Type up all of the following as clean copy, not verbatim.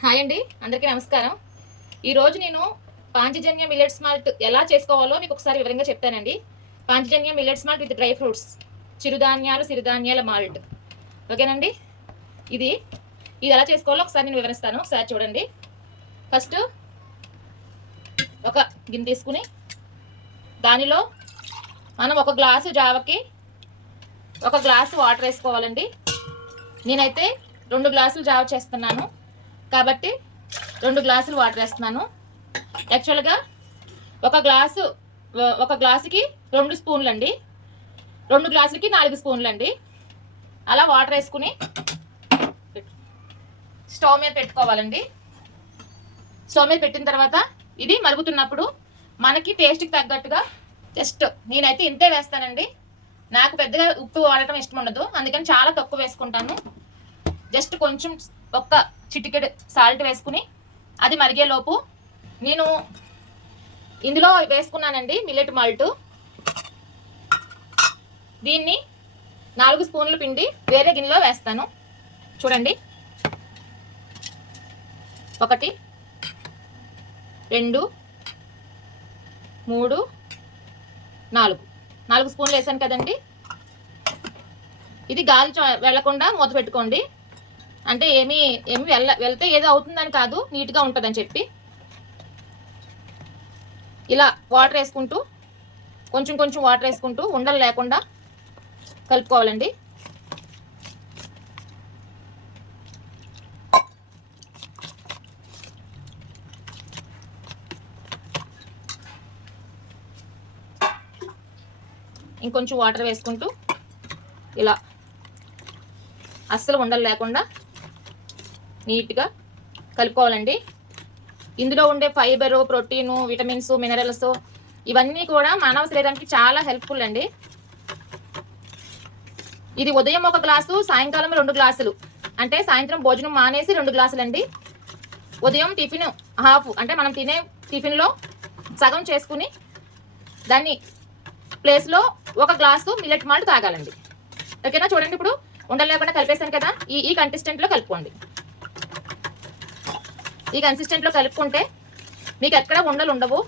Hi అండి, అందరికీ నమస్కారం. ఈరోజు నేను పాంచజన్య మిల్లెట్స్ మాల్ట్ ఎలా చేసుకోవాలో మీకు ఒకసారి వివరంగా చెప్తానండి. Panchajanya millets malt with dry fruits, సిరుధాన్యాల మాల్ట్. ఓకేనండి. ఇది ఎలా చేసుకోవాలో ఒకసారి నేను వివరిస్తాను, ఒకసారి చూడండి. ఫస్ట్ ఒక గిన్నె తీసుకుని దానిలో మనం ఒక గ్లాసు జావకి ఒక గ్లాసు వాటర్ వేసుకోవాలండి. నేనైతే 2 గ్లాసులు జావ చేస్తున్నాను కాబట్టి 2 గ్లాసులు వాటర్ వేస్తున్నాను. యాక్చువల్గా ఒక గ్లాసుకి 2 స్పూన్లు అండి, 2 గ్లాసులకి 4 స్పూన్లు అండి. అలా వాటర్ వేసుకుని స్టవ్ మీద పెట్టుకోవాలండి. స్టవ్ మీద పెట్టిన తర్వాత ఇది మరుగుతున్నప్పుడు మనకి టేస్ట్కి తగ్గట్టుగా జస్ట్ నేనైతే ఇంతే వేస్తానండి. నాకు పెద్దగా ఉప్పు వాడటం ఇష్టం ఉండదు, అందుకని చాలా తక్కువ వేసుకుంటాను. జస్ట్ కొంచెం ఒక్క చిటికెడు సాల్ట్ వేసుకుని అది మరిగేలోపు నేను ఇందులో వేసుకున్నానండి మిల్లెట్ మాల్ట్. దీన్ని 4 స్పూన్ల పిండి వేరే గిన్నెలో వేస్తాను. చూడండి, 1 2 3 4 స్పూన్లు వేసాను కదండి. ఇది గాలి వెళ్ళకుండా మూత పెట్టుకోండి. అంటే ఏమి వెళ్తే ఏదో అవుతుందని కాదు, నీట్గా ఉంటుందని చెప్పి. ఇలా వాటర్ వేసుకుంటూ కొంచెం వాటర్ వేసుకుంటూ ఉండలు లేకుండా కలుపుకోవాలండి. ఇంకొంచెం వాటర్ వేసుకుంటూ ఇలా అస్సలు ఉండలు లేకుండా నీట్గా కలుపుకోవాలండి. ఇందులో ఉండే ఫైబరు, ప్రోటీను, విటమిన్స్, మినరల్స్ ఇవన్నీ కూడా మానవ శరీరానికి చాలా హెల్ప్ఫుల్ అండి. ఇది ఉదయం 1 గ్లాసు, సాయంకాలం 2 గ్లాసులు. అంటే సాయంత్రం భోజనం మానేసి 2 గ్లాసులు అండి. ఉదయం టిఫిన్ హాఫ్, అంటే మనం తినే టిఫిన్లో సగం చేసుకుని దాన్ని ప్లేస్లో 1 గ్లాసు మిల్లెట్ మాల్ట్ తాగాలండి. ఓకేనా? చూడండి, ఇప్పుడు ఉండలు లేకుండా కలిపేసాను కదా. ఈ కన్సిస్టెంట్లో కలుపుకోండి. ఈ కన్సిస్టెంట్లో కలుపుకుంటే మీకు ఎక్కడ ఉండలు ఉండవు.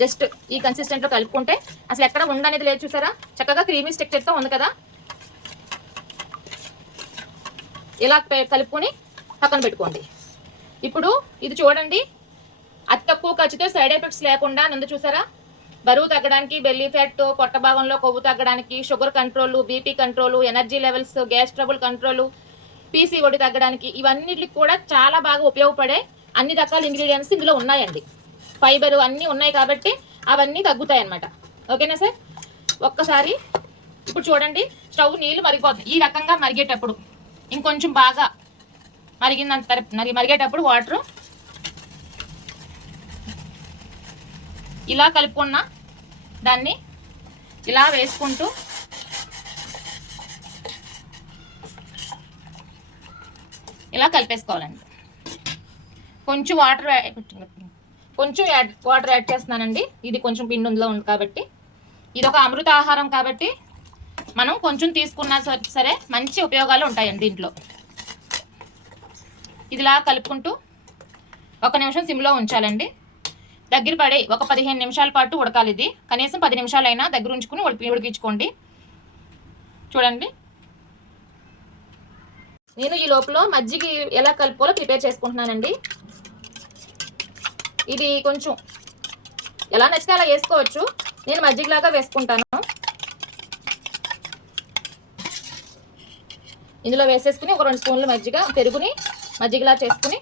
జస్ట్ ఈ కన్సిస్టెంట్లో కలుపుకుంటే అసలు ఎక్కడ ఉండనేది లేదు. చూసారా, చక్కగా క్రీమీ స్ట్రక్చర్తో ఉంది కదా. ఇలా కలుపుకొని పక్కన పెట్టుకోండి. ఇప్పుడు ఇది చూడండి, అతి తక్కువ ఖర్చుతో సైడ్ ఎఫెక్ట్స్ లేకుండా నందు. చూసారా, బరువు తగ్గడానికి, బెల్లీ ఫ్యాట్, పొట్ట భాగంలో కొవ్వు తగ్గడానికి, sugar control, BP control, energy levels, gas trouble control, PCOD తగ్గడానికి ఇవన్నిటికి కూడా చాలా బాగా ఉపయోగపడే అన్ని రకాల ఇంగ్రీడియంట్స్ ఇందులో ఉన్నాయండి. ఫైబర్ అన్నీ ఉన్నాయి కాబట్టి అవన్నీ తగ్గుతాయి అన్నమాట. ఓకేనా సార్? ఒక్కసారి ఇప్పుడు చూడండి, స్టవ్ నీళ్ళు మరిగిపోతుంది. ఈ రకంగా మరిగేటప్పుడు ఇంకొంచెం బాగా మరిగేటప్పుడు వాటర్ ఇలా కలుపుకున్న దాన్ని ఇలా వేసుకుంటూ ఇలా కలిపేసుకోవాలండి. కొంచెం వాటర్ యాడ్ చేస్తున్నానండి. ఇది కొంచెం పిండిలో ఉంది కాబట్టి, ఇది ఒక అమృత ఆహారం కాబట్టి మనం కొంచెం తీసుకున్నా సరే మంచి ఉపయోగాలు ఉంటాయండి దీంట్లో. ఇదిలా కలుపుకుంటూ 1 నిమిషం సిమ్లో ఉంచాలండి. దగ్గర పడి ఒక 15 నిమిషాల పాటు ఉడకాలి. ఇది కనీసం 10 నిమిషాలైనా దగ్గర ఉంచుకుని ఉడికించుకోండి. చూడండి, నేను ఈ లోపల మజ్జిగ ఎలా కలుపుకోవాలో ప్రిపేర్ చేసుకుంటున్నానండి. ఇది కొంచెం ఎలా నచ్చితే అలా వేసుకోవచ్చు. నేను మజ్జిగలాగా వేసుకుంటాను. ఇందులో వేసేసుకుని ఒక 2 స్పూన్లు పెరుగుని మజ్జిగలా చేసుకుని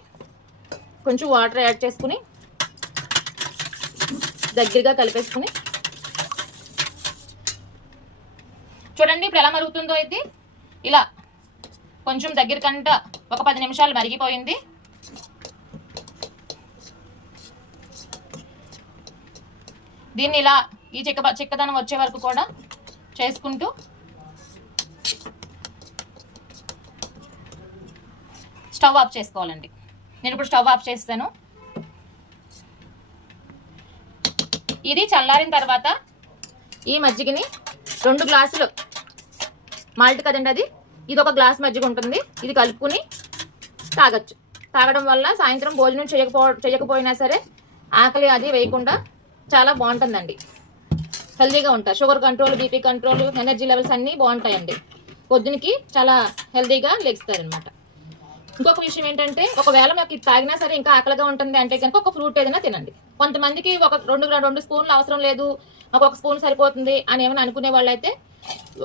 కొంచెం వాటర్ యాడ్ చేసుకుని దగ్గరగా కలిపేసుకుని చూడండి, ఇప్పుడు ఎలా మరుగుతుందో. ఇది ఇలా కొంచెం దగ్గర కంట ఒక 10 నిమిషాలు మరిగిపోయింది. దీన్ని ఇలా ఈ చిక్కదనం వచ్చే వరకు కూడా చేసుకుంటూ స్టవ్ ఆఫ్ చేసుకోవాలండి. నేను ఇప్పుడు స్టవ్ ఆఫ్ చేస్తాను. ఇది చల్లారిన తర్వాత ఈ మజ్జిగని 2 గ్లాసులు మాల్ట్ కదండి, అది ఇది ఒక గ్లాస్ మజ్జిగ ఉంటుంది, ఇది కలుపుకుని తాగొచ్చు. తాగడం వల్ల సాయంత్రం భోజనం చేయకపోయినా సరే ఆకలి అది వేయకుండా చాలా బాగుంటుందండి. హెల్తీగా ఉంటారు. Sugar control, BP control, energy levels అన్నీ బాగుంటాయండి. పొద్దునకి చాలా హెల్తీగా లెగుస్తారనమాట. ఇంకొక విషయం ఏంటంటే, ఒకవేళ మాకు ఇది తాగినా సరే ఇంకా ఆకలిగా ఉంటుంది అంటే కనుక ఒక ఫ్రూట్ ఏదైనా తినండి. కొంతమందికి ఒక రెండు స్పూన్లు అవసరం లేదు, ఒక స్పూన్ సరిపోతుంది అని ఏమైనా అనుకునే వాళ్ళైతే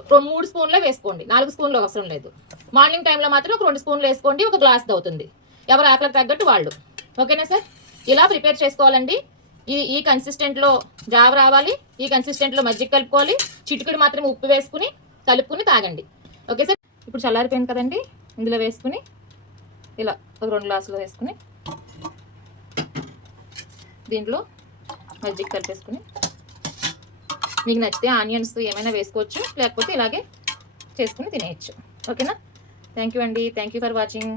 3 స్పూన్లే వేసుకోండి, 4 స్పూన్లు అవసరం లేదు. మార్నింగ్ టైంలో మాత్రం ఒక 2 స్పూన్లు వేసుకోండి, ఒక గ్లాస్ అవుతుంది. ఎవరు ఆకలికి తగ్గట్టు వాళ్ళు. ఓకేనా సార్? ఇలా ప్రిపేర్ చేసుకోవాలండి. ఈ కన్సిస్టెంట్లో జావ రావాలి, ఈ కన్సిస్టెంట్లో మజ్జిగ కలుపుకోవాలి, చిటికెడు మాత్రం ఉప్పు వేసుకుని కలుపుకుని తాగండి. Okay sir? ఇప్పుడు చల్లారిపోయింది కదండి, ఇందులో వేసుకుని ఇలా ఒక 2 గ్లాసులు వేసుకుని దీంట్లో మజ్జిగ కలిపేసుకుని, మీకు నచ్చితే ఆనియన్స్ ఏమైనా వేసుకోవచ్చు, లేకపోతే ఇలాగే చేసుకుని తినేయచ్చు. ఓకేనా? థ్యాంక్ యూ అండి. Thank you for watching.